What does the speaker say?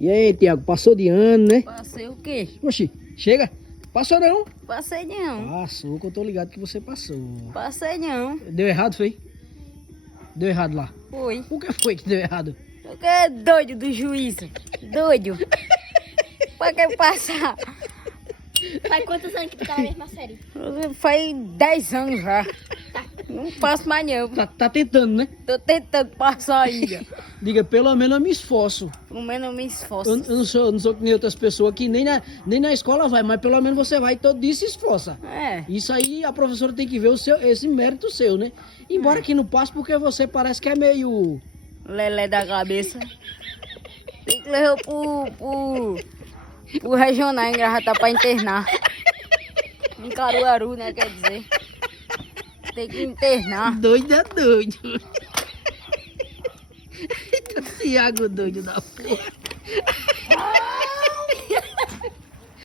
E aí, Tiago, passou de ano, né? Passei o quê? Oxi, chega. Passou não? Passei não. Passou, que eu tô ligado que você passou. Passei não. Deu errado, foi? Deu errado lá. Foi. O que foi que deu errado? O que é doido do juízo? Doido. Pra que passar? Faz quantos anos que tu tá na mesma série? Faz 10 anos já. Não passo mais não. Tá tentando, né? Tô tentando passar ainda. Diga, pelo menos eu me esforço. Pelo menos eu me esforço. Eu não sou que nem outras pessoas que nem na escola vai, mas pelo menos você vai todo dia e se esforça. É. Isso aí a professora tem que ver esse mérito seu, né? Embora que não passe porque você parece que é meio... Lelé da cabeça. Tem que levar pro regional em Gravatá pra internar. Em Caruaru, né? Quer dizer. Tem que internar. Doido é doido. Eita, Tiago doido da porra.